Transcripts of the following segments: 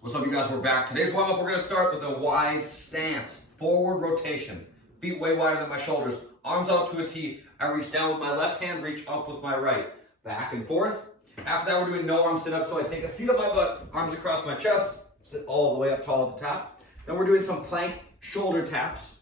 What's up, you guys? We're back. Today's warm-up, we're going to start with a wide stance. Forward rotation. Feet way wider than my shoulders. Arms out to a T. I reach down with my left hand, reach up with my right. Back and forth. After that, we're doing no arm sit-up. So I take a seat on my butt, arms across my chest, sit all the way up tall at the top. Then we're doing some plank shoulder taps.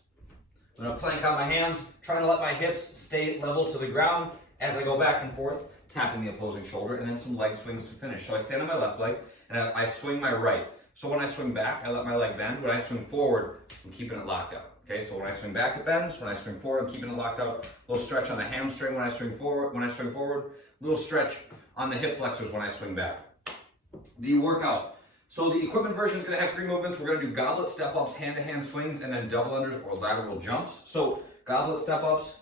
I'm going to plank on my hands, trying to let my hips stay level to the ground as I go back and forth, tapping the opposing shoulder, and then some leg swings to finish. So I stand on my left leg, and I swing my right. So when I swing back, I let my leg bend. When I swing forward, I'm keeping it locked out. Okay, so when I swing back, it bends. When I swing forward, I'm keeping it locked out. A little stretch on the hamstring when I swing forward. A little stretch on the hip flexors when I swing back. The workout. So the equipment version is going to have 3 movements. We're going to do goblet step-ups, hand-to-hand swings, and then double unders or lateral jumps. So goblet step-ups,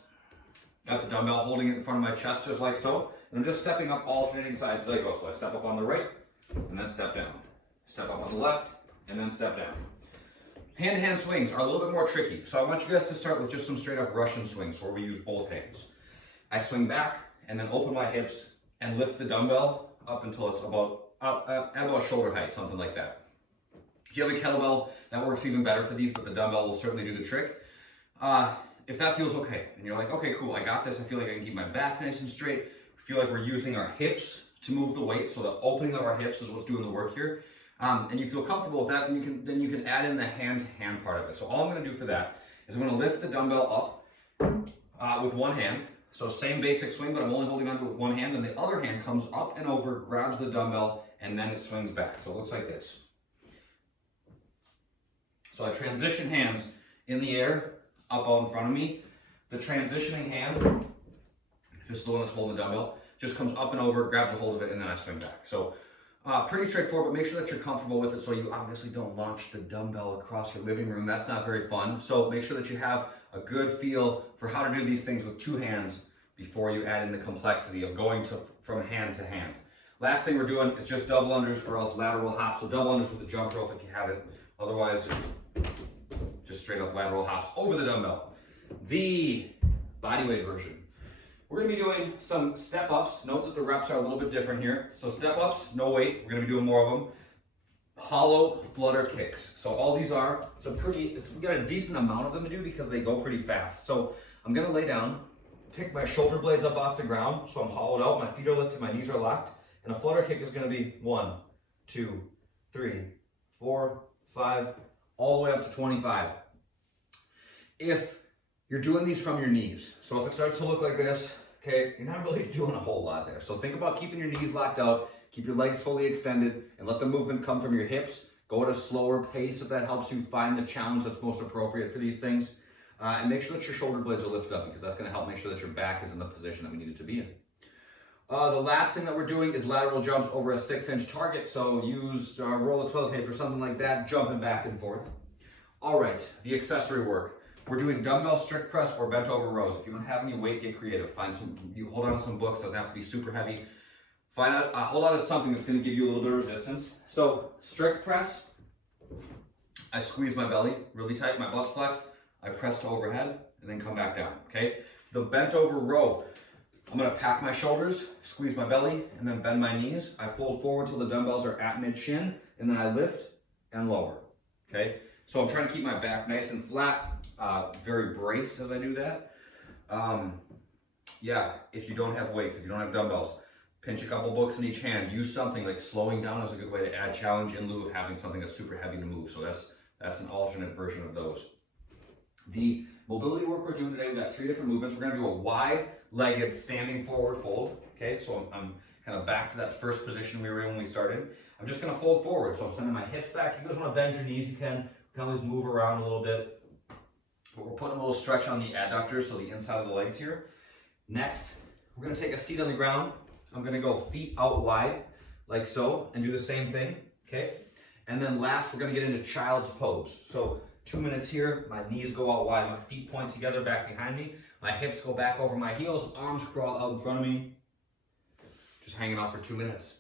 got the dumbbell holding it in front of my chest just like so. And I'm just stepping up alternating sides as I go. So I step up on the right, and then step down. Step up on the left, and then step down. Hand-to-hand swings are a little bit more tricky. So I want you guys to start with just some straight up Russian swings where we use both hands. I swing back, and then open my hips, and lift the dumbbell up until it's about shoulder height, something like that. If you have a kettlebell, that works even better for these, but the dumbbell will certainly do the trick. If that feels okay, and you're like, okay, cool, I got this. I feel like I can keep my back nice and straight. I feel like we're using our hips to move the weight, so the opening of our hips is what's doing the work here. And you feel comfortable with that, then you can add in the hand-to-hand part of it. So all I'm going to do for that is I'm going to lift the dumbbell up with one hand. So same basic swing, but I'm only holding on to it with one hand, and the other hand comes up and over, grabs the dumbbell, and then it swings back. So it looks like this. So I transition hands in the air, up out in front of me. The transitioning hand, if this is the one that's holding the dumbbell, just comes up and over, grabs a hold of it, and then I swing back. So pretty straightforward, but make sure that you're comfortable with it so you obviously don't launch the dumbbell across your living room. That's not very fun. So make sure that you have a good feel for how to do these things with 2 hands before you add in the complexity of going from hand to hand. Last thing we're doing is just double unders or else lateral hops. So double unders with the jump rope if you have it. Otherwise, just straight up lateral hops over the dumbbell. The bodyweight version. We're going to be doing some step-ups. Note that the reps are a little bit different here. So step-ups, no weight. We're going to be doing more of them. Hollow flutter kicks. So all these are, we got a decent amount of them to do because they go pretty fast. So I'm going to lay down, pick my shoulder blades up off the ground. So I'm hollowed out, my feet are lifted, my knees are locked. And a flutter kick is going to be 1, 2, 3, 4, 5, all the way up to 25. If you're doing these from your knees, so if it starts to look like this, okay, you're not really doing a whole lot there. So think about keeping your knees locked out, keep your legs fully extended, and let the movement come from your hips. Go at a slower pace if that helps you find the challenge that's most appropriate for these things. And make sure that your shoulder blades are lifted up because that's going to help make sure that your back is in the position that we need it to be in. The last thing that we're doing is lateral jumps over a 6-inch target. So use a roll of toilet paper, something like that, jumping back and forth. All right, the accessory work. We're doing dumbbell strict press or bent over rows. If you don't have any weight, get creative. You hold on to some books, doesn't have to be super heavy. Hold on to something that's going to give you a little bit of resistance. So strict press, I squeeze my belly really tight, my butt's flexed. I press to overhead and then come back down, okay? The bent over row, I'm going to pack my shoulders, squeeze my belly, and then bend my knees. I fold forward till the dumbbells are at mid-shin, and then I lift and lower, okay? So I'm trying to keep my back nice and flat. Very braced as I do that. If you don't have weights, if you don't have dumbbells, pinch a couple books in each hand. Use something like slowing down is a good way to add challenge in lieu of having something that's super heavy to move. So that's an alternate version of those. The mobility work we're doing today, we've got 3 different movements. We're going to do a wide-legged standing forward fold. Okay, so I'm kind of back to that first position we were in when we started. I'm just going to fold forward. So I'm sending my hips back. You guys want to bend your knees, you can always move around a little bit. But we're putting a little stretch on the adductors, so the inside of the legs here. Next, we're going to take a seat on the ground. I'm going to go feet out wide, like so, and do the same thing, okay? And then last, we're going to get into child's pose. So 2 minutes here, my knees go out wide, my feet point together back behind me, my hips go back over my heels, arms crawl out in front of me, just hanging out for 2 minutes.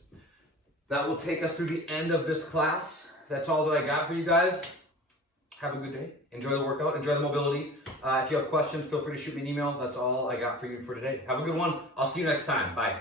That will take us through the end of this class. That's all that I got for you guys. Have a good day. Enjoy the workout. Enjoy the mobility. If you have questions, feel free to shoot me an email. That's all I got for you for today. Have a good one. I'll see you next time. Bye.